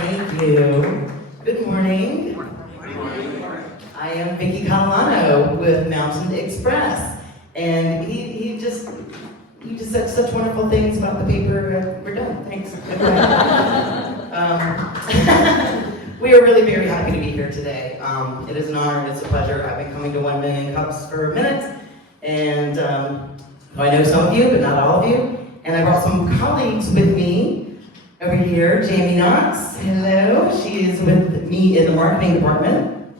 Thank you. Good morning. I am Vicki Catalano with Mountain Xpress, and he just said such wonderful things about the paper. We're done. Thanks. We are really very happy to be here today. It is an honor. It's a pleasure. I've been coming to 1 Million Cups for a minute, and I know some of you, but not all of you. And I brought some colleagues with me over here. Jamie Knox, hello. She is with me in the marketing department.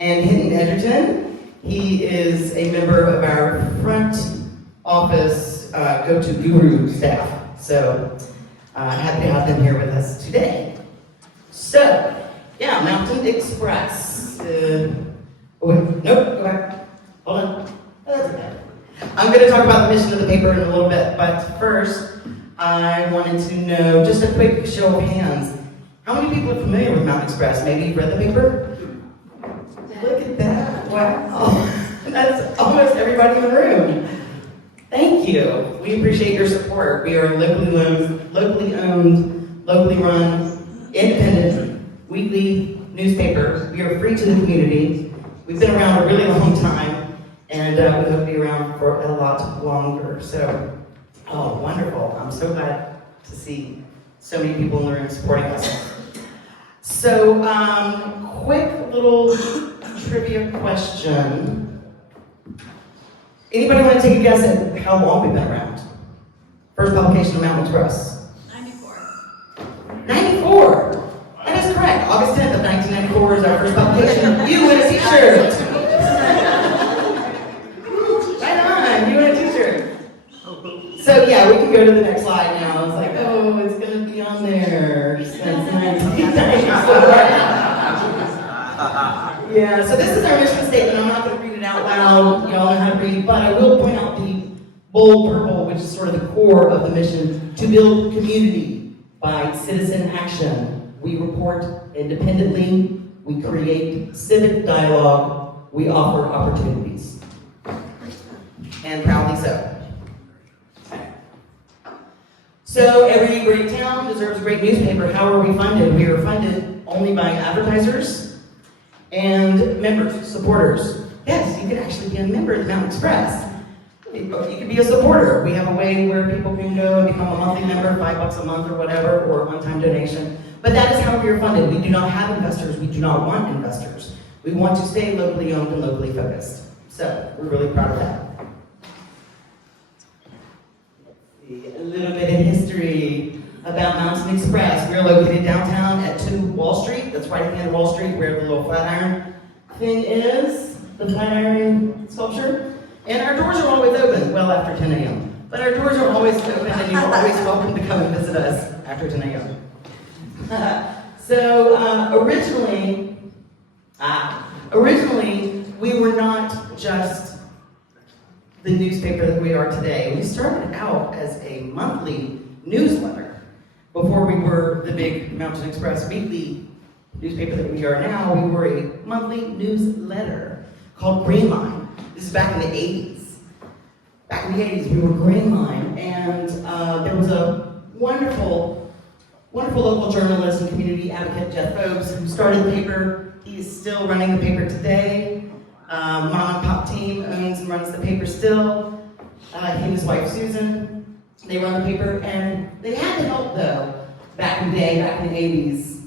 And Hinton Edgerton, he is a member of our front office go-to guru staff. So happy to have them here with us today. So, yeah, Mountain Xpress. Nope, go back. Hold on. Oh, that's okay. I'm going to talk about the mission of the paper in a little bit, but first, I wanted to know, just a quick show of hands, how many people are familiar with Mountain Xpress? Maybe you've read the paper? Look at that. Wow. That's almost everybody in the room. Thank you. We appreciate your support. We are a locally owned, locally run, independent, weekly newspaper. We are free to the community. We've been around a really long time, and we hope to be around for a lot longer. So, oh, wonderful. I'm so glad to see so many people in the room supporting us. So, quick little trivia question. Anybody want to take a guess at how long we've been around? First publication of Mountain Xpress? 94. 94! That is correct. August 10th of 1994 is our first publication. You win a t-shirt! Right on, you win a t-shirt. So yeah, we can go to the next slide now. It's like, oh, it's going to be on there since 1994. Yeah, so this is our mission statement. I'm not going to read it out loud. You all know how to read, but I will point out the bold purple, which is sort of the core of the mission, to build community by citizen action. We report independently. We create civic dialogue. We offer opportunities. And proudly so. So every great town deserves a great newspaper. How are we funded? We are funded only by advertisers and members, supporters. Yes, you can actually be a member of the Mountain Xpress. You can be a supporter. We have a way where people can go and become a monthly member, $5 a month or whatever, or a one-time donation. But that is how we are funded. We do not have investors. We do not want investors. We want to stay locally owned and locally focused. So we're really proud of that. A little bit of history about Mountain Xpress. We're located downtown at 2 Wall Street. That's right at the end of Wall Street where the little Flatiron thing is, the Flatiron sculpture. And our doors are always open, well after 10 a.m. But our doors are always open and you're always welcome to come and visit us after 10 a.m. So originally, we were not just the newspaper that we are today. We started out as a monthly newsletter before we were the big Mountain Xpress weekly newspaper that we are now. We were a monthly newsletter called Green Line. This is back in the 80s. Back in the 80s, we were Green Line, and there was a wonderful local journalist and community advocate, Jeff Phobes, who started the paper. He's still running the paper today. Mom and Pop team owns and runs the paper still. He and his wife Susan, they run the paper, and they had the help though, back in the day, back in the 80s.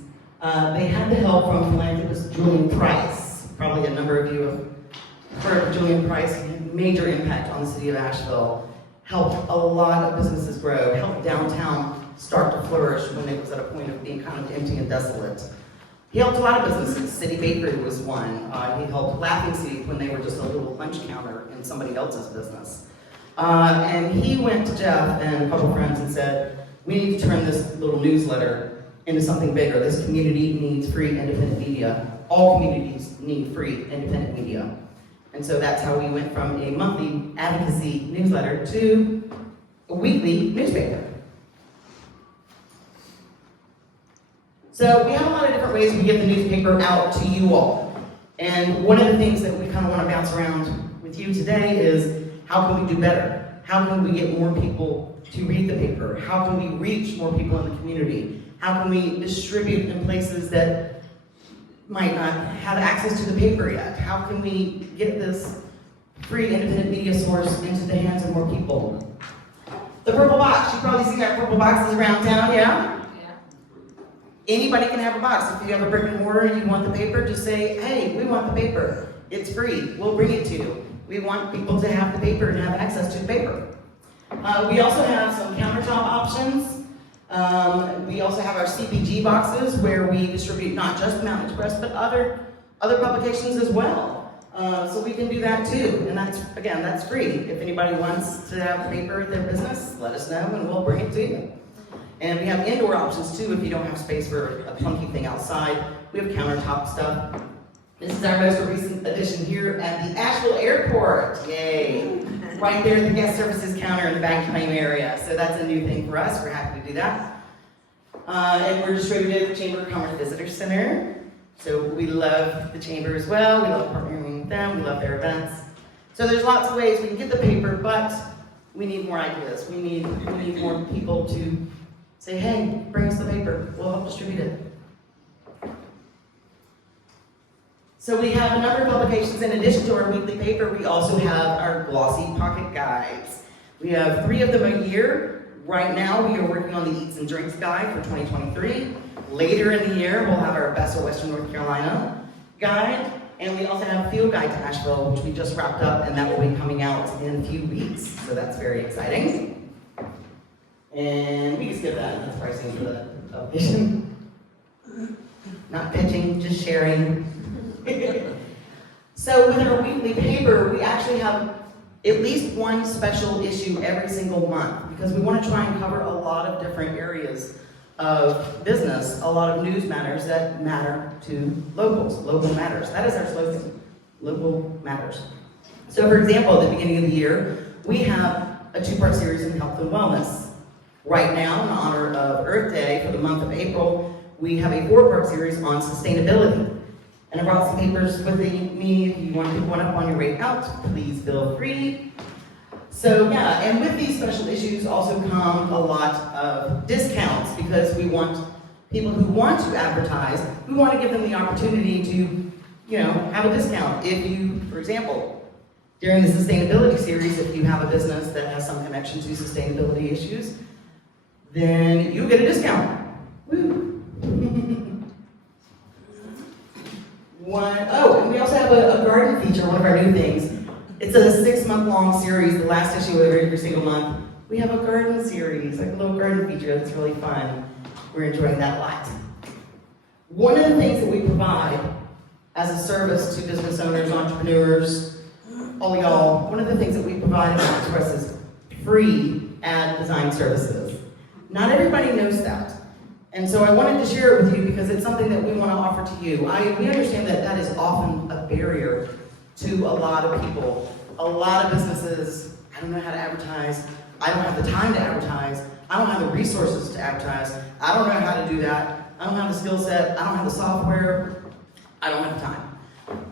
They had the help from philanthropist Julian Price. Probably a number of you have heard of Julian Price. He had a major impact on the city of Asheville, helped a lot of businesses grow, helped downtown start to flourish when it was at a point of being kind of empty and desolate. He helped a lot of businesses. City Bakery was one. He helped Laughing Seeds when they were just a little lunch counter in somebody else's business. And he went to Jeff and a couple friends and said, we need to turn this little newsletter into something bigger. This community needs free independent media. All communities need free independent media. And so that's how we went from a monthly advocacy newsletter to a weekly newspaper. So we have a lot of different ways we get the newspaper out to you all. And one of the things that we kind of want to bounce around with you today is how can we do better? How can we get more people to read the paper? How can we reach more people in the community? How can we distribute in places that might not have access to the paper yet? How can we get this free independent media source into the hands of more people? The purple box, you've probably seen our purple boxes around town, yeah? Anybody can have a box. If you have a brick and mortar and you want the paper, just say, hey, we want the paper. It's free, we'll bring it to you. We want people to have the paper and have access to the paper. We also have some countertop options. We also have our CPG boxes where we distribute not just Mountain Express, but other publications as well. So we can do that too, and that's free. If anybody wants to have paper at their business, let us know and we'll bring it to you. And we have indoor options too if you don't have space for a clunky thing outside. We have countertop stuff. This is our most recent addition here at the Asheville Airport. Yay! Right there at the guest services counter in the back claim area. So that's a new thing for us. We're happy to do that. And we're distributed at the Chamber of Commerce Visitor Center. So we love the Chamber as well. We love partnering with them. We love their events. So there's lots of ways we can get the paper, but we need more ideas. We need more people to say, hey, bring us the paper. We'll help distribute it. So we have a number of publications. In addition to our weekly paper, we also have our glossy pocket guides. We have 3 of them a year. Right now, we are working on the Eats and Drinks Guide for 2023. Later in the year, we'll have our Best of Western North Carolina guide. And we also have Field Guide to Asheville, which we just wrapped up, and that will be coming out in a few weeks. So that's very exciting. And we can skip that. That's pricing for the publication. Not pitching, just sharing. So with our weekly paper, we actually have at least one special issue every single month because we want to try and cover a lot of different areas of business, a lot of news matters that matter to locals. Local matters. That is our slogan. Local matters. So for example, at the beginning of the year, we have a 2-part series in health and wellness. Right now, in honor of Earth Day for the month of April, we have a 4-part series on sustainability. And I brought some papers with me. If you want to pick one up on your way out, please feel free. So yeah, and with these special issues also come a lot of discounts because we want people who want to advertise, we want to give them the opportunity to, have a discount. If you, for example, during the sustainability series, if you have a business that has some connection to sustainability issues, then you get a discount. Woo! And we also have a garden feature, one of our new things. It's a 6-month-long series, the last issue of every single month. We have a garden series, like a little garden feature that's really fun. We're enjoying that a lot. One of the things that we provide as a service to business owners, entrepreneurs, all y'all, one of the things that we provide at Mountain Express is free ad design services. Not everybody knows that. And so I wanted to share it with you because it's something that we want to offer to you. We understand that that is often a barrier to a lot of people. A lot of businesses, I don't know how to advertise. I don't have the time to advertise. I don't have the resources to advertise. I don't know how to do that. I don't have the skill set. I don't have the software. I don't have the time.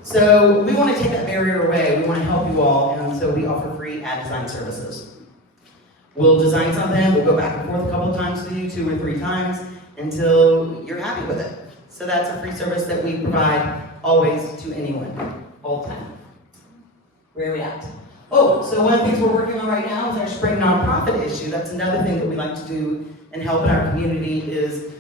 So we want to take that barrier away. We want to help you all, and so we offer free ad design services. We'll design something. We'll go back and forth a couple of times with you, 2 or 3 times, until you're happy with it. So that's a free service that we provide always to anyone, all the time. Where are we at? So one of the things we're working on right now is our spring nonprofit issue. That's another thing that we like to do and help in our community is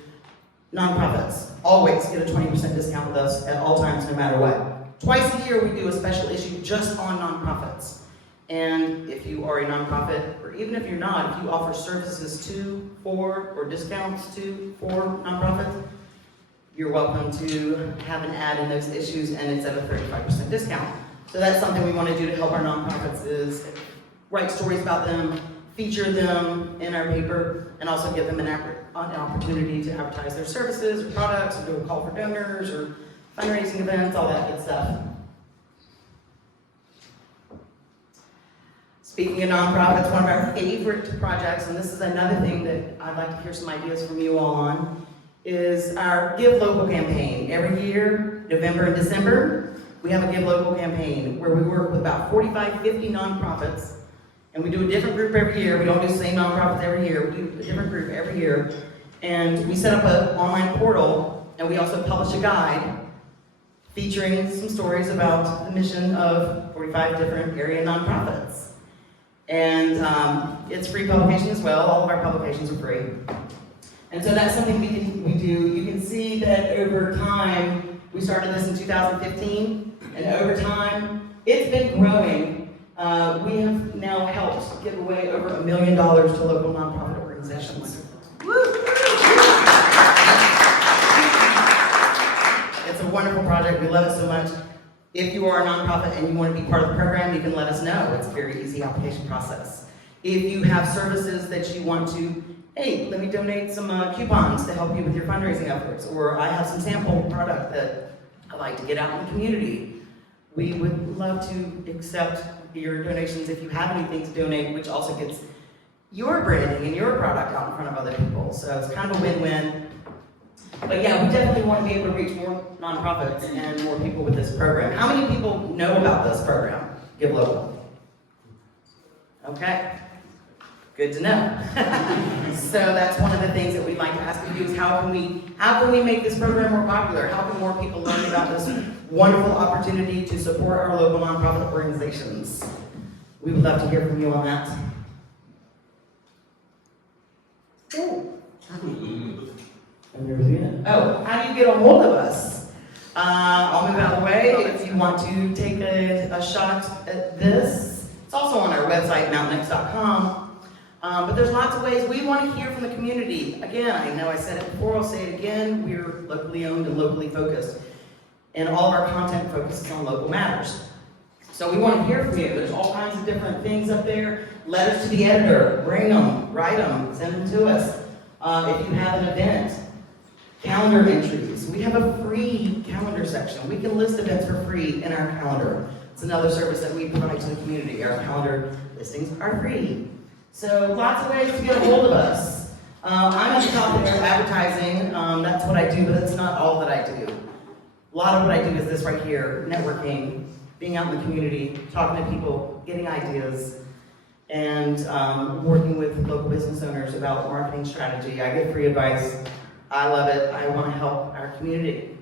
nonprofits. Always get a 20% discount with us at all times, no matter what. Twice a year we do a special issue just on nonprofits. And if you are a nonprofit, or even if you're not, if you offer services to, for, or discounts to, for nonprofits, you're welcome to have an ad in those issues, and it's at a 35% discount. So that's something we want to do to help our nonprofits is write stories about them, feature them in our paper, and also give them an opportunity to advertise their services or products, or do a call for donors, or fundraising events, all that good stuff. Speaking of nonprofits, one of our favorite projects, and this is another thing that I'd like to hear some ideas from you all on, is our Give Local campaign. Every year, November and December, we have a Give Local campaign where we work with about 45, 50 nonprofits, and we do a different group every year. We don't do the same nonprofits every year. We do a different group every year, And we set up an online portal, and we also publish a guide featuring some stories about the mission of 45 different area nonprofits. And it's free publication as well. All of our publications are free. And so that's something we do. You can see that over time, we started this in 2015, and over time, it's been growing. We have now helped give away over $1 million to local nonprofit organizations. It's a wonderful project. We love it so much. If you are a nonprofit and you want to be part of the program, you can let us know. It's a very easy application process. If you have services that you want to, hey, let me donate some coupons to help you with your fundraising efforts, or I have some sample product that I like to get out in the community. We would love to accept your donations if you have anything to donate, which also gets your branding and your product out in front of other people. So it's kind of a win-win. But yeah, we definitely want to be able to reach more nonprofits and more people with this program. How many people know about this program? Give local. Okay. Good to know. So that's one of the things that we'd like to ask of you is how can we make this program more popular? How can more people learn about this wonderful opportunity to support our local nonprofit organizations? We would love to hear from you on that. Oh, how do you get a hold of us? I'll move out of the way if you want to take a shot at this. It's also on our website, mountainx.com. But there's lots of ways. We want to hear from the community. Again, I know I said it before, I'll say it again. We're locally owned and locally focused. And all of our content focuses on local matters. So we want to hear from you. There's all kinds of different things up there. Letters to the editor. Bring them, write them, send them to us. If you have an event, calendar entries. We have a free calendar section. We can list events for free in our calendar. It's another service that we provide to the community. Our calendar listings are free. So lots of ways to get a hold of us. I'm at the top of there, advertising. That's what I do, but that's not all that I do. A lot of what I do is this right here, networking, being out in the community, talking to people, getting ideas, and working with local business owners about marketing strategy. I give free advice. I love it. I want to help our community.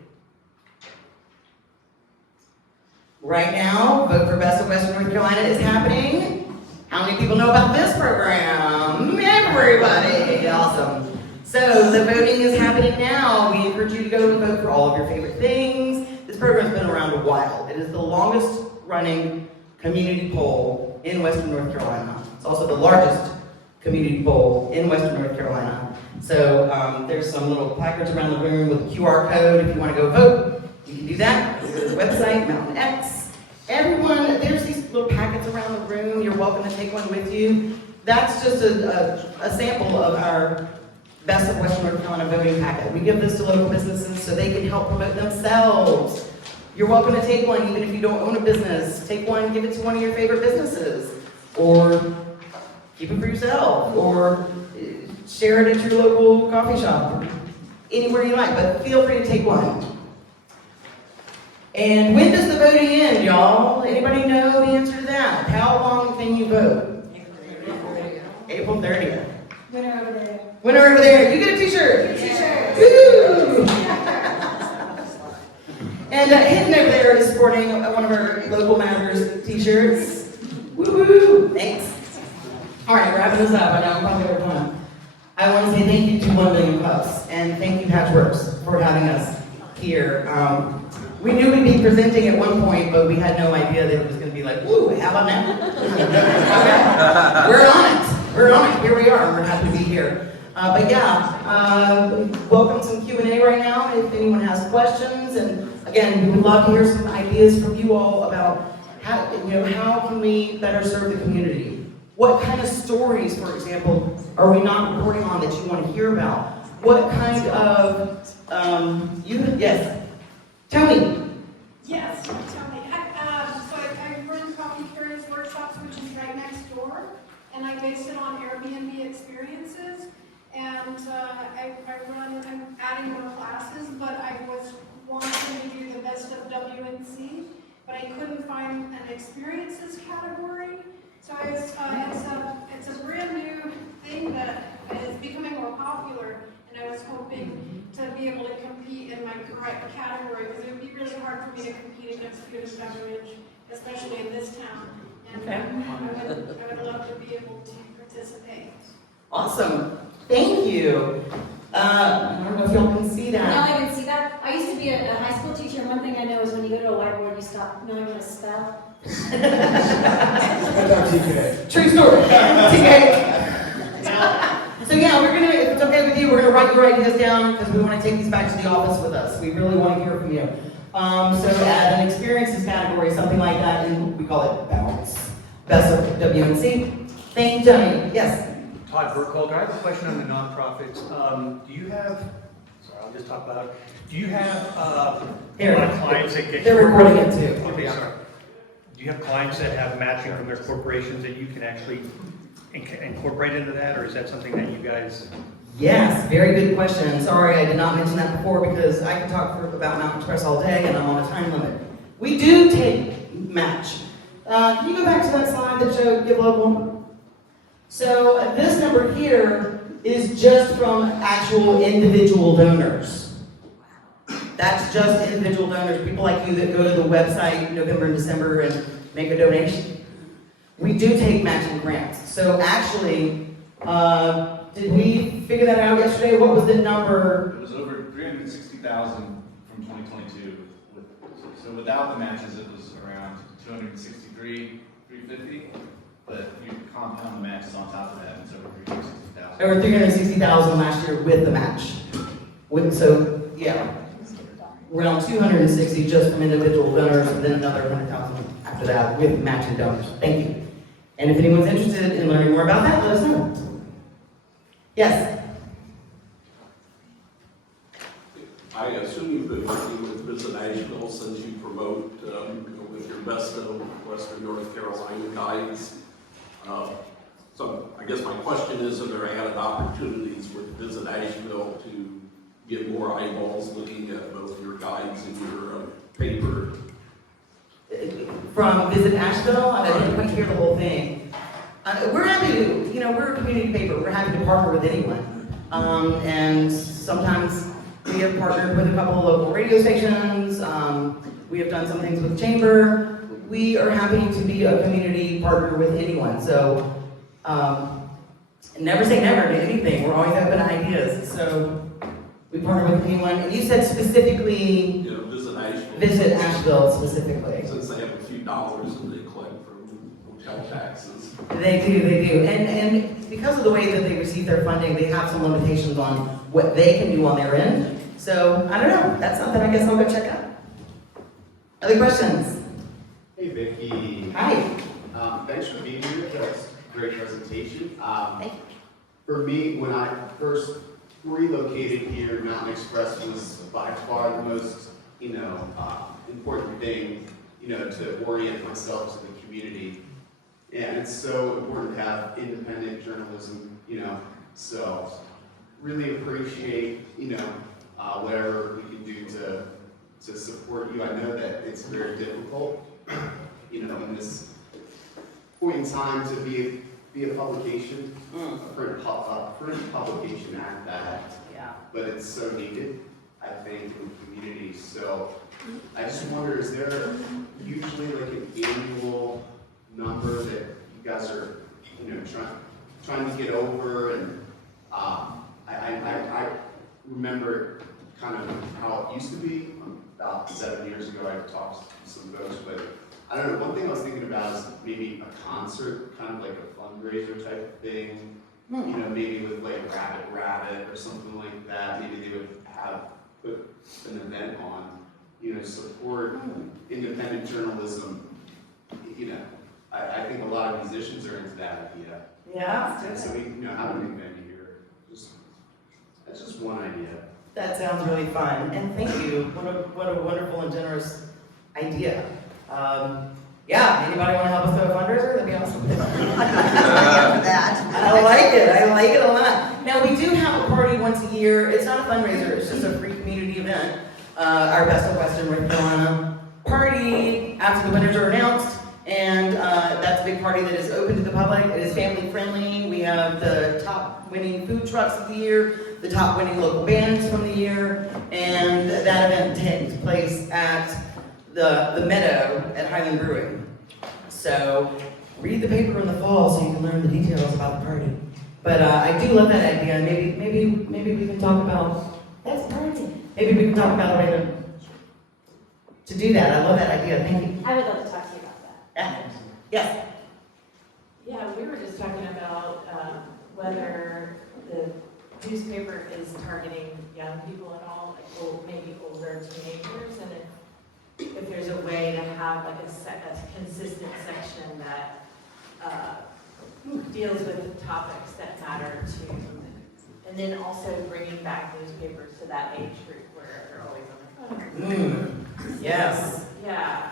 Right now, Vote for Best of Western North Carolina is happening. How many people know about this program? Everybody. Awesome. So the voting is happening now. We encourage you to go and vote for all of your favorite things. This program's been around a while. It is the longest running community poll in Western North Carolina. It's also the largest community poll in Western North Carolina. So there's some little placards around the room with a QR code. If you want to go vote, you can do that. Go to the website, Mountain X. Everyone, there's these little packets around the room. You're welcome to take one with you. That's just a sample of our Best of Western North Carolina voting packet. We give this to local businesses so they can help promote themselves. You're welcome to take one even if you don't own a business. Take one, give it to one of your favorite businesses. Or keep it for yourself. Or share it at your local coffee shop. Anywhere you like, but feel free to take one. And when does the voting end, y'all? Anybody know the answer to that? How long can you vote? April 30th. Winner over there. Winner over there. You get a t-shirt. T-shirt. Woo! And hidden over there is sporting one of our Local Matters t-shirts. Woo-hoo! Thanks. All right, wrapping this up. I know I'm probably over time. I want to say thank you to 1 Million Cups, and thank you, Patchworks, for having us here. We knew we'd be presenting at one point, but we had no idea that it was going to be like, woo, how about now? Okay. We're on it. We're on it. Here we are. We're happy to be here. But yeah, welcome some Q&A right now if anyone has questions. And again, we would love to hear some ideas from you all about how can we better serve the community? What kind of stories, for example, are we not reporting on that you want to hear about? What kind of, yes. Tony. Yes, Tony. So I run Coffee Curious Workshops, which is right next door, and I base it on Airbnb experiences. And I'm adding more classes, but I was wanting to do the best of WNC, but I couldn't find an experiences category. So it's a brand new thing that is becoming more popular, and I was hoping to be able to compete in my correct category, because it would be really hard for me to compete against food and beverage, especially in this town. And Okay. I would love to be able to participate. Awesome. Thank you. I don't know if y'all can see that. Now I can see that. I used to be a high school teacher, and one thing I know is when you go to a whiteboard, you stop knowing what to spell. True story. TK. So yeah, we're gonna, if it's okay with you, we're gonna write your ideas down because we want to take these back to the office with us. We really want to hear from you. So add an experiences category, something like that, and we call it balance. Best of WNC. Thank you, Johnny. Yes. Todd Burkholder, I have a question on the nonprofits. Do you have, sorry, I'll just talk about it. Do you have a lot of clients that get... They're recording it too. Okay, sorry. Do you have clients that have matching from their corporations that you can actually incorporate into that, or is that something that you guys... Yes, very good question. Sorry, I did not mention that before because I could talk about Mountain Xpress all day and I'm on a time limit. We do take match. Can you go back to that slide that showed Give Local? So this number here is just from actual individual donors. That's just individual donors, people like you that go to the website November and December and make a donation. We do take matching grants. So actually, did we figure that out yesterday? What was the number? It was over 360,000 from 2022. So without the matches, it was around 263, 350. But you compound the matches on top of that, and it's over 360,000. Over 360,000 last year with the match. So yeah, around 260 just from individual donors, and then another 100,000 after that with matching donors. Thank you. And if anyone's interested in learning more about that, let us know. Yes. I assume you've been working with Visit Asheville since you promote with your Best of Western North Carolina guides. So I guess my question is, are there added opportunities with Visit Asheville to get more eyeballs looking at both your guides and your paper? From Visit Asheville, I didn't quite hear the whole thing. We're happy to, we're a community paper. We're happy to partner with anyone. And sometimes we have partnered with a couple of local radio stations. We have done some things with the Chamber. We are happy to be a community partner with anyone. So never say never to anything. We're always open to ideas. So we partner with anyone. And you said specifically, Visit Asheville. Visit Asheville specifically. Since they have a few dollars that they collect from hotel taxes. They do. And because of the way that they receive their funding, they have some limitations on what they can do on their end. So, I don't know. That's something I guess I'll go check out. Other questions? Hey, Vicki. Hi. Thanks for being here. That's a great presentation. Thank you. For me, when I first relocated here, Mountain Xpress was by far the most, important thing, to orient myself to the community. And it's so important to have independent journalism, so really appreciate, whatever we can do to support you. I know that it's very difficult, in this point in time to be a publication, a print publication at that. Yeah. But it's so needed, I think, in the community. So I just wonder, is there usually like an annual number that you guys are, trying to get over? And I remember kind of how it used to be. About 7 years ago, I talked to some folks, but I don't know. One thing I was thinking about is maybe a concert, kind of like a fundraiser type thing. Maybe with like Rabbit or something like that. Maybe they would put an event on, support independent journalism. I think a lot of musicians are into that idea. Yeah. And so we, have an event here. That's just one idea. That sounds really fun. And thank you. What a wonderful and generous idea. Yeah, anybody want to help us throw a fundraiser? That'd be awesome. I like it. I like it a lot. Now, we do have a party once a year. It's not a fundraiser. It's just a free community event. Our Best of Western North Carolina party after the winners are announced. And that's a big party that is open to the public. It is family friendly. We have the top winning food trucks of the year, the top winning local bands from the year, and that event takes place at the Meadow at Highland Brewing. So read the paper in the fall so you can learn the details about the party. But I do love that idea. Maybe we can talk about that's the party. Maybe we can talk about a way to do that. I love that idea. Thank you. I would love to talk to you about that. Yes. Yeah, we were just talking about whether the newspaper is targeting young people at all, like maybe older teenagers, and if there's a way to have like a consistent section that deals with topics that matter to them, and then also bringing back newspapers to that age group where they're always on their phone. Yes. Yeah.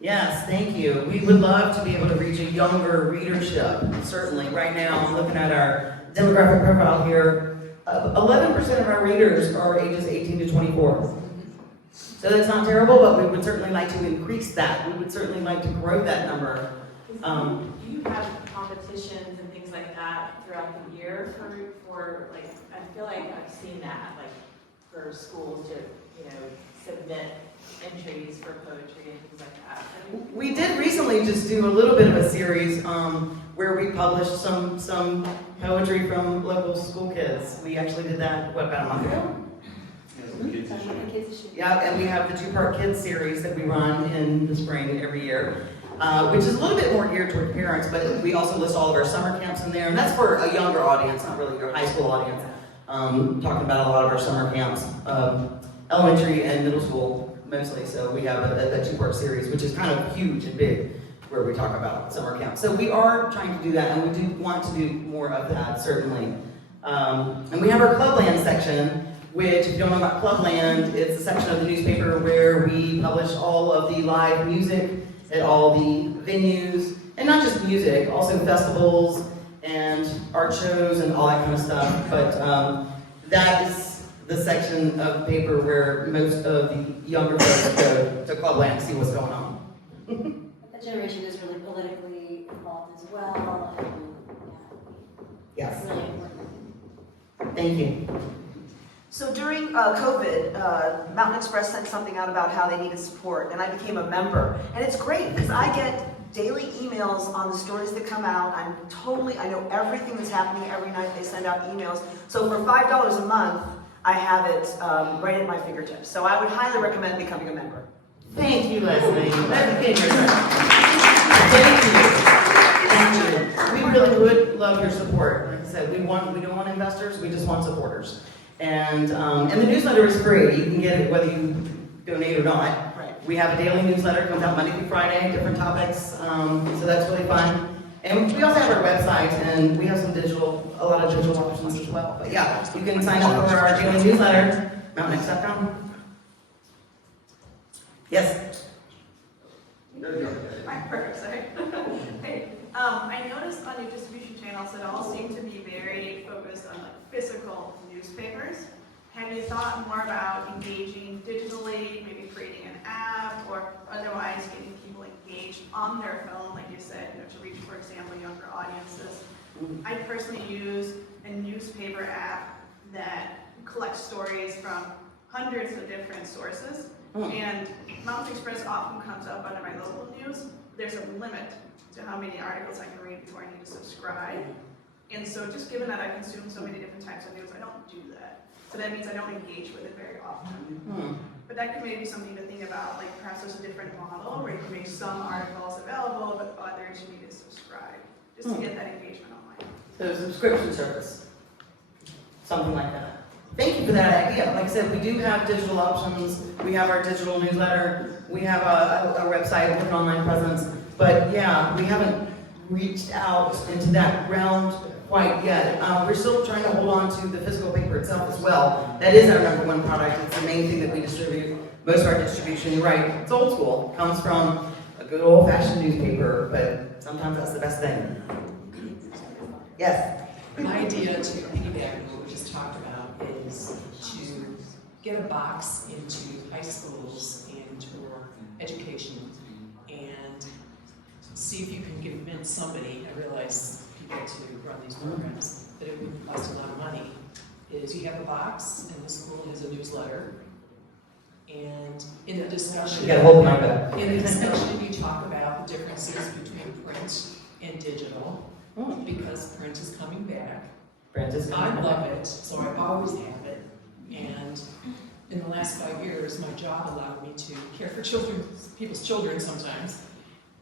Yes, thank you. We would love to be able to reach a younger readership, certainly. Right now, I'm looking at our demographic profile here. 11% of our readers are ages 18 to 24. So that's not terrible, but we would certainly like to increase that. We would certainly like to grow that number. Do you have competitions and things like that throughout the year for like, I feel like I've seen that, like for schools to, submit entries for poetry and things like that. We did recently just do a little bit of a series where we published some poetry from local school kids. We actually did that, about a month ago? Yeah, and we have the Two-Part Kids series that we run in the spring every year, which is a little bit more geared toward parents, but we also list all of our summer camps in there, and that's for a younger audience, not really your high school audience. Talking about a lot of our summer camps, elementary and middle school mostly, so we have a two-part series, which is kind of huge and big, where we talk about summer camp. So we are trying to do that, and we do want to do more of that, certainly. And we have our Clubland section, which, if you don't know about Clubland, it's a section of the newspaper where we publish all of the live music at all the venues, and not just music, also festivals and art shows and all that kind of stuff. But that is the section of paper where most of the younger folks go to Clubland to see what's going on. That generation is really politically involved as well, and Yes, it's really important. thank you. So during COVID, Mountain Xpress sent something out about how they needed support, and I became a member. And it's great because I get daily emails on the stories that come out. I know everything that's happening every night. They send out emails. So for $5 a month, I have it right at my fingertips. So I would highly recommend becoming a member. Thank you, Leslie. Thank you. We really would love your support. Like I said, we don't want investors, we just want supporters. And the newsletter is free. You can get it whether you donate or not. Right. We have a daily newsletter, comes out Monday through Friday, different topics. So that's really fun. And we also have our website, and we have a lot of digital options as well. But yeah, you can sign up for our daily newsletter, mountainx.com. Yes. Hi, perfect, sorry. Hey, I noticed on your distribution channels that all seem to be very focused on like physical newspapers. Have you thought more about engaging digitally, maybe creating an app, or otherwise getting people engaged on their phone, like you said, to reach, for example, younger audiences? I personally use a newspaper app that collects stories from hundreds of different sources, and Mountain Xpress often comes up under my local news. There's a limit to how many articles I can read before I need to subscribe. And so just given that I consume so many different types of news, I don't do that. So that means I don't engage with it very often. But that could maybe be something to think about, like perhaps there's a different model where you can make some articles available, but others you need to subscribe, just to get that engagement online. So subscription service, something like that. Thank you for that idea. Like I said, we do have digital options. We have our digital newsletter. We have a website with an online presence. But yeah, we haven't reached out into that realm quite yet. We're still trying to hold on to the physical paper itself as well. That is our number one product. It's the main thing that we distribute. Most of our distribution, you're right, it's old school. It comes from a good old-fashioned newspaper, but sometimes that's the best thing. Yes? My idea to piggyback on what we just talked about is to get a box into high schools and or education and see if you can convince somebody, I realize people to run these programs, that it would cost a lot of money, is you have a box, and the school has a newsletter. And in the discussion, You gotta hold my back. in the discussion, you talk about the differences between print and digital, because print is coming back. Francis, I love it, so I've always had it. And in the last 5 years, my job allowed me to care for children, people's children sometimes.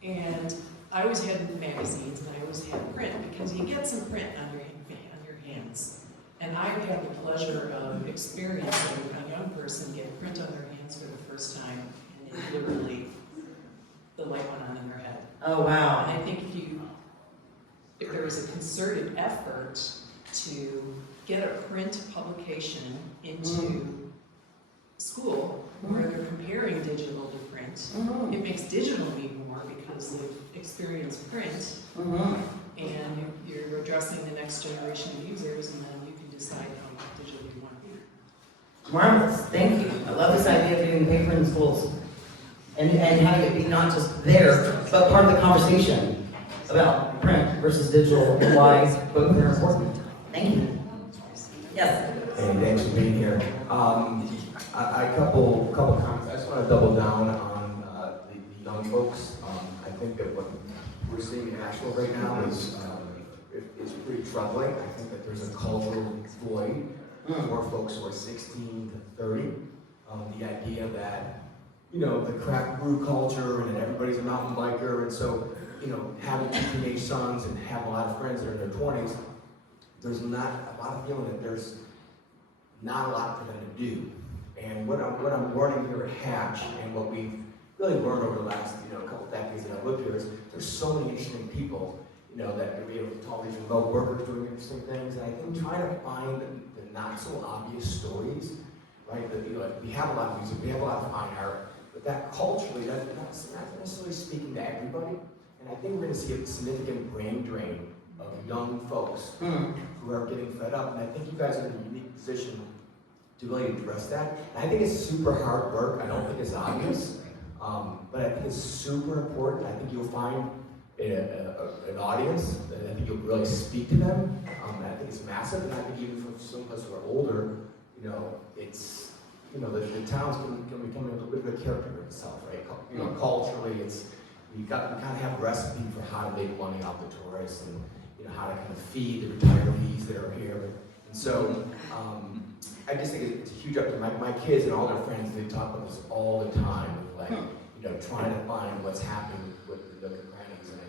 And I always had magazines and I always had print, because you get some print on your hands. And I had the pleasure of experiencing a young person get print on their hands for the first time, and it literally, the light went on in their head. Oh, wow. And I think if there was a concerted effort to get a print publication into school where they're comparing digital to print, it makes digital mean more because they've experienced print, and you're addressing the next generation of users, and then you can decide how digital you want to be. Marvelous, thank you. I love this idea of doing paper in schools and having it be not just there, but part of the conversation about print versus digital and why both are important. Thank you. Yes. Hey, thanks for being here. A couple comments. I just want to double down on the young folks. I think that what we're seeing in Asheville right now is pretty troubling. I think that there's a cultural void for folks who are 16 to 30. The idea that, you know, the craft brew culture and that everybody's a mountain biker, and so, you know, having two teenage sons and have a lot of friends that are in their 20s, there's not a lot of feeling that there's not a lot for them to do. And what I'm learning here at Hatch, and what we've really learned over the last, couple decades that I've lived here, is there's so many interesting people, that we have all these remote workers doing interesting things. And I think trying to find the not so obvious stories, right? That we have a lot of music, we have a lot of fine art, but that culturally, that's not necessarily speaking to everybody. And I think we're going to see a significant brain drain of young folks who are getting fed up. And I think you guys are in a unique position to really address that. And I think it's super hard work. I don't think it's obvious, but I think it's super important. I think you'll find an audience, and I think you'll really speak to them. I think it's massive, and I think even for some of us who are older, it's, the town's can become a little bit of a character of itself, right? Culturally, we kind of have a recipe for how to make money off the tourists, and how to kind of feed the retirees that are here. And so, I just think it's a huge up to my kids and all their friends. They talk about this all the time, like trying to find what's happening with the nook and crannies. And I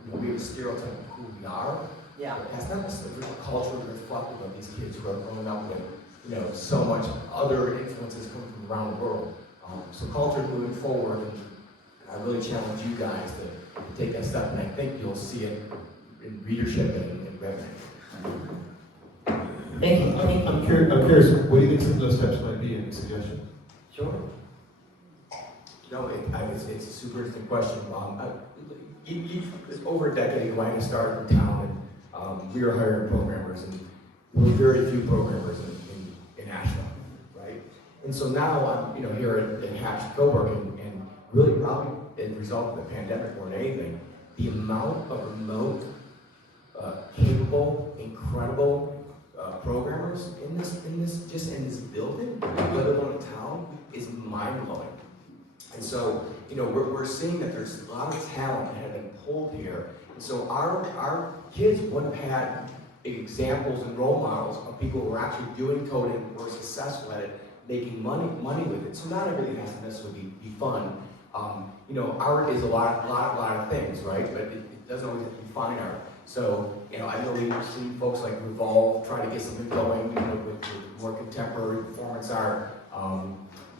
think we have a stereotype of who we are. Yeah. But that's not necessarily culturally reflective of these kids who are growing up with so much other influences coming from around the world. So culture moving forward, and I really challenge you guys to take that step, and I think you'll see it in readership and revenue. Thank you. I'm curious, what do you think some of those steps might be? Any suggestions? Sure. It's a super interesting question. It's over a decade ago, I started in town, and we were hiring programmers, and there were very few programmers in Asheville, right? And so now I'm, here at Hatch co-working, and really probably as a result of the pandemic more than anything, the amount of remote, capable, incredible programmers in this building, let alone in town, is mind-blowing. And so, we're seeing that there's a lot of talent that have been pulled here. And so our kids wouldn't have had examples and role models of people who are actually doing coding, who are successful at it, making money with it. So not everything has to necessarily be fun. Art is a lot of things, right? But it doesn't always have to be fine art. So, I know we've seen folks like Revolve try to get something going, with more contemporary performance art.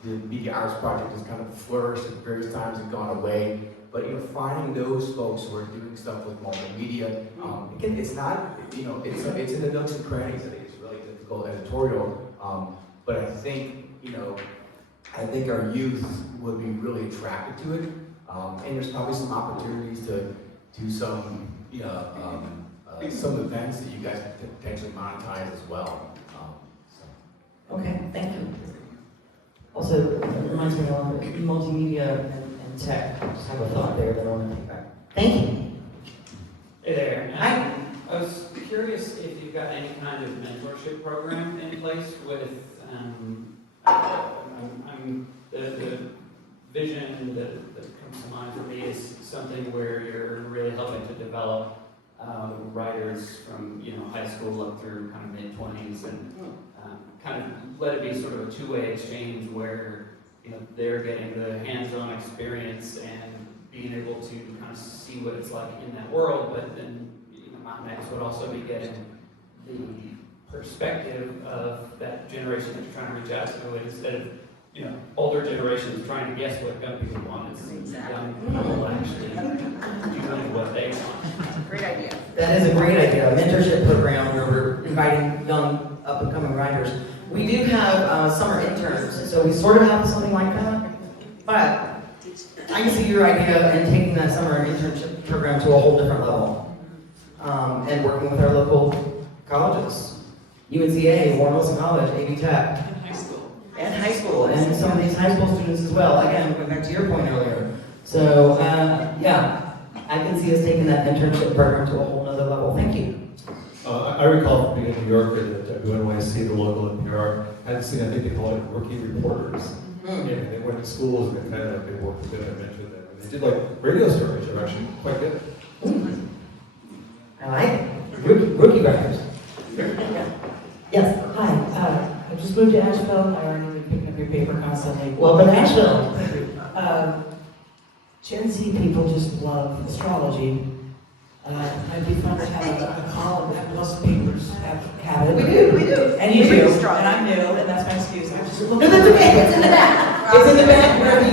The Media Arts Project has kind of flourished at various times and gone away. But, finding those folks who are doing stuff with multimedia, again, it's not, it's in the nooks and crannies. I think it's really difficult editorial. But I think, I think our youth would be really attracted to it. And there's probably some opportunities to do some events that you guys could potentially monetize as well. Okay, thank you. Also, it reminds me of multimedia and tech. I just have a thought there that I want to take back. Thank you. Hey there. Hi. I was curious if you've got any kind of mentorship program in place with, the vision that comes to mind for me is something where you're really helping to develop writers from, high school up through kind of mid-20s and kind of let it be sort of a two-way exchange where, they're getting the hands-on experience and being able to kind of see what it's like in that world, but then Mountain would also be getting the perspective of that generation that you're trying to reach out to, and instead of older generations trying to guess what young people want, it's young people actually doing what they want. Great idea. That is a great idea, a mentorship program where we're inviting young up-and-coming writers. We do have summer interns, so we sort of have something like that, but I can see your idea in taking that summer internship program to a whole different level. And working with our local colleges, UNCA, Warren Wilson College, AV Tech. In high school. And high school, and some of these high school students as well. Again, going back to your point earlier. So, yeah, I can see us taking that internship program to a whole nother level. Thank you. I recall from being in New York that WNC, the local NPR, had seen, I think they called it rookie reporters. And they went to schools and they worked with them, I mentioned them. And they did like radio stories that are actually quite good. I like it. Rookie writers. Yes, Hi, I just moved to Asheville. I already been picking up your paper constantly. Welcome to Asheville. Gen Z people just love astrology. I'd be fun to have a column that most papers have it. We do. And you We do, astrology. and I'm new, and that's my excuse. I'm just No, looking. that's okay. It's in the back. It's in the back where the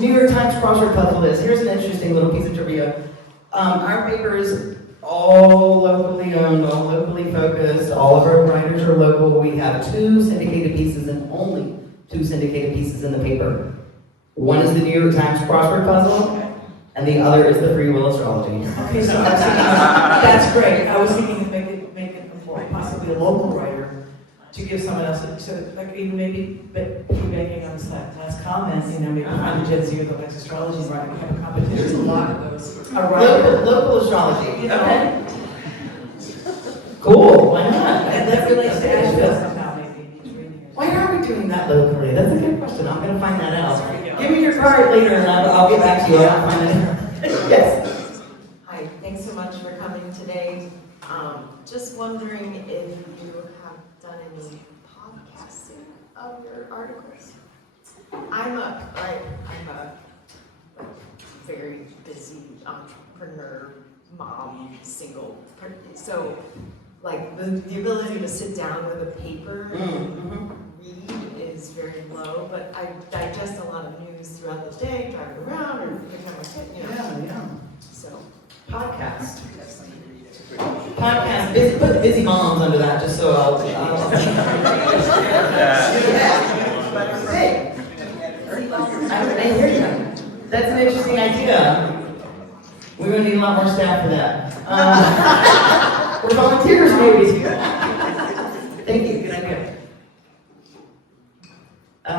New York Times crossword puzzle is. Here's an interesting little piece of trivia. Our paper is all locally owned, all locally focused. All of our writers are local. We have 2 syndicated pieces and only 2 syndicated pieces in the paper. One is the New York Times crossword puzzle, and the other is the free will astrology. Okay, so that's great. I was thinking to make it possibly a local writer to give someone else, so like even maybe, but piggybacking on this last comment, maybe find a Gen Z that likes astrology and write have a competition. There's a lot of those. Local astrology. Okay. Cool. Why not? And that relates to Asheville somehow, maybe. Why are we doing that locally? That's a good question. I'm going to find that out. Give me your card later and I'll get back to you. I'll find it. Yes. Hi, thanks so much for coming today. Just wondering if you have done any podcasting of your articles? I'm a very busy entrepreneur, mom, single, so like the ability to sit down with a paper and read is very low, but I digest a lot of news throughout the day, driving around or picking up my kid, Yeah. So Podcast. Podcast. Put busy moms under that just so I'll Hey. I hear you. That's an interesting idea. We're going to need a lot more staff for that. We're volunteers, maybe. Thank you. Good idea. I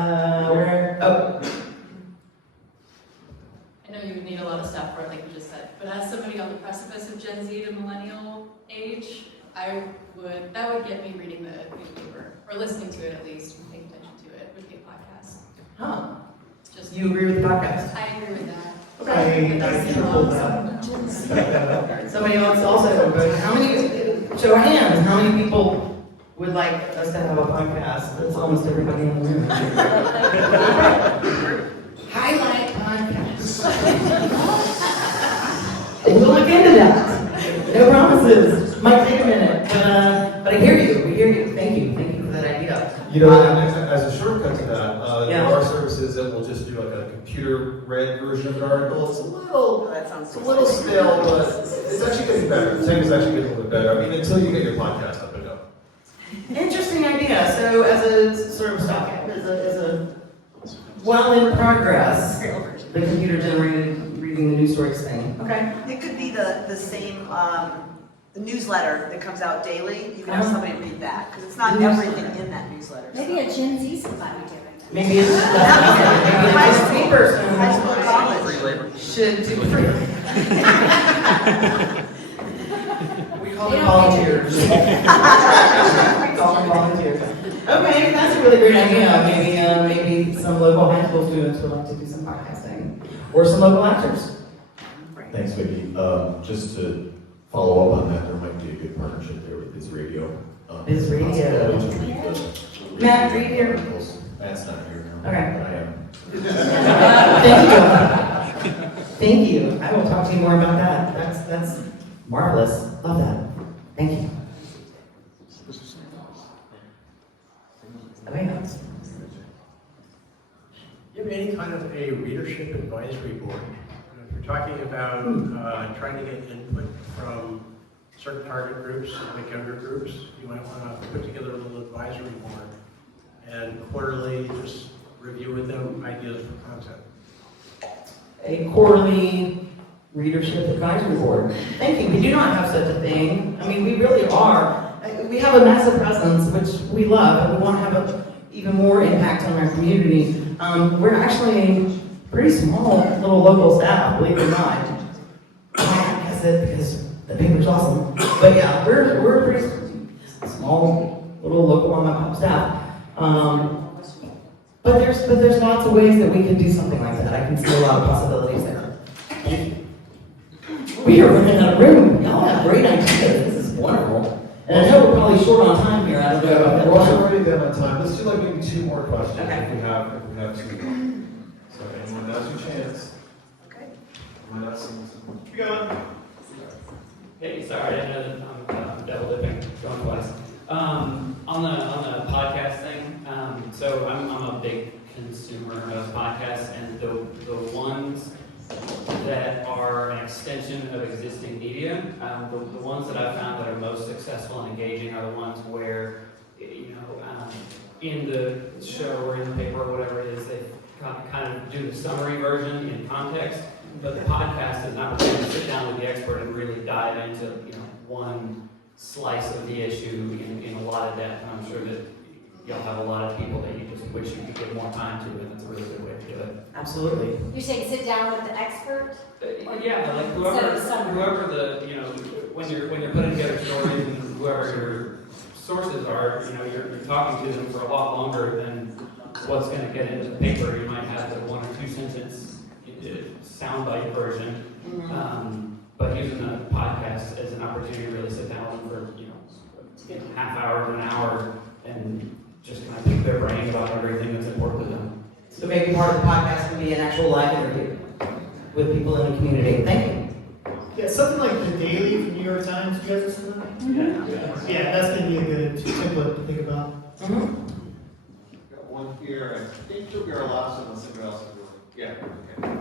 know you would need a lot of staff for it, like you just said, but as somebody on the precipice of Gen Z to millennial age, that would get me reading the newspaper, or listening to it at least, and paying attention to it, would be a podcast. Huh. Just, You agree with the podcast? I agree with that. I tripled that. Somebody else also, but how many, show of hands, how many people would like us to have a podcast? That's almost everybody in the room. Highlight podcasts. We'll look into that. No promises. Might take a minute, but I hear you. We hear you. Thank you. Thank you for that idea. As a shortcut to that, there are services that will just do like a computer-read version of an article. It's a little stale, but it's actually getting better. The tech is actually getting a little bit better. I mean, until you get your podcast up and up. Interesting idea. So, as a sort of stock, as a well in progress, the computer-generated reading the news stories thing. Okay. It could be the same the newsletter that comes out daily. You can have somebody read that because it's not everything in that newsletter. Maybe a Gen Z somebody doing that. Maybe it's high school person, high school college should do free. We call Calling volunteers. Calling volunteers. Okay, that's a really great idea. Maybe some local high school students would like to do some podcasting, or some local actors. Thanks, Vicki. Just to follow up on that, there might be a good partnership there with Biz Radio. Biz Radio. To read the Matt, read your. articles. Matt's not here now. Okay. But I am. Thank you. Thank you. I will talk to you more about that. That's marvelous. Love that. Thank you. Do you have any kind of a readership advisory board? If you're talking about trying to get input from certain target groups, like younger groups, you might want to put together a little advisory board and quarterly just review with them ideas for content. A quarterly readership advisory board. Thank you. We do not have such a thing. I mean, we really are. We have a massive presence, which we love, and we want to have even more impact on our community. We're actually a pretty small little local staff, believe it or not. I guess it because the paper's awesome. But yeah, we're a pretty small little local mom and pop staff. But there's lots of ways that we could do something like that. I can see a lot of possibilities there. We are running out of room. Y'all have great ideas. This is wonderful. And I know we're probably short on time here. I don't know about that. We're also already down on time. Let's do like maybe 2 more questions Okay. if we have 2 more. So anyone has your chance. Okay. Anyone else? Keep going. Hey, sorry, I know that I'm double dipping, going twice. On the podcast thing, so I'm a big consumer of podcasts, and the ones that are an extension of existing media, the ones that I've found that are most successful and engaging are the ones where, in the show or in the paper or whatever it is, they kind of do the summary version in context, but the podcast is an opportunity to sit down with the expert and really dive into, one slice of the issue in a lot of depth. And I'm sure that y'all have a lot of people that you just wish you could give more time to, and that's a really good way to do it. Absolutely. You're saying sit down with the expert? Yeah, like whoever when you're putting together stories and whoever your sources are, you're talking to them for a lot longer than what's going to get into the paper. You might have the 1 or 2 sentence soundbite version, but using a podcast as an opportunity to really sit down for half hour to an hour and just kind of pick their brain about everything that's important to them. So maybe part of the podcast can be an actual live interview with people in the community. Thank you. Yeah, something like The Daily from New York Times. You guys listen to that? Yeah, that's going to be a good template to think about. Got one here. I think you'll be our last one unless somebody else is doing. Yeah, okay.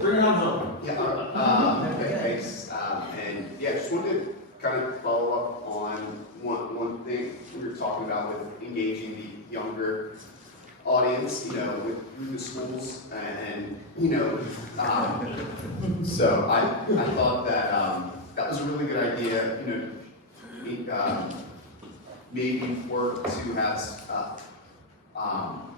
Bring it on home. Yeah, okay, thanks. And yeah, just wanted to kind of follow up on one thing we were talking about with engaging the younger audience, with through the schools, and so I thought that that was a really good idea. Maybe work to have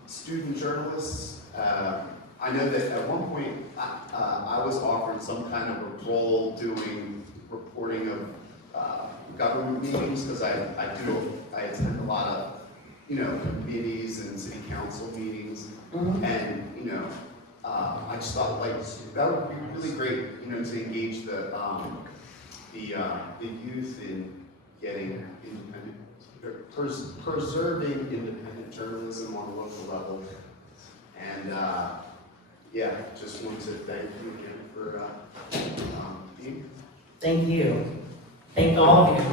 student journalists. I know that at one point I was offered some kind of a role doing reporting of government meetings because I attend a lot of committees and city council meetings, and I just thought that would be really great to engage the youth in getting independent, preserving independent journalism on a local level, and just wanted to thank you again for being here. Thank you. Thank all of you.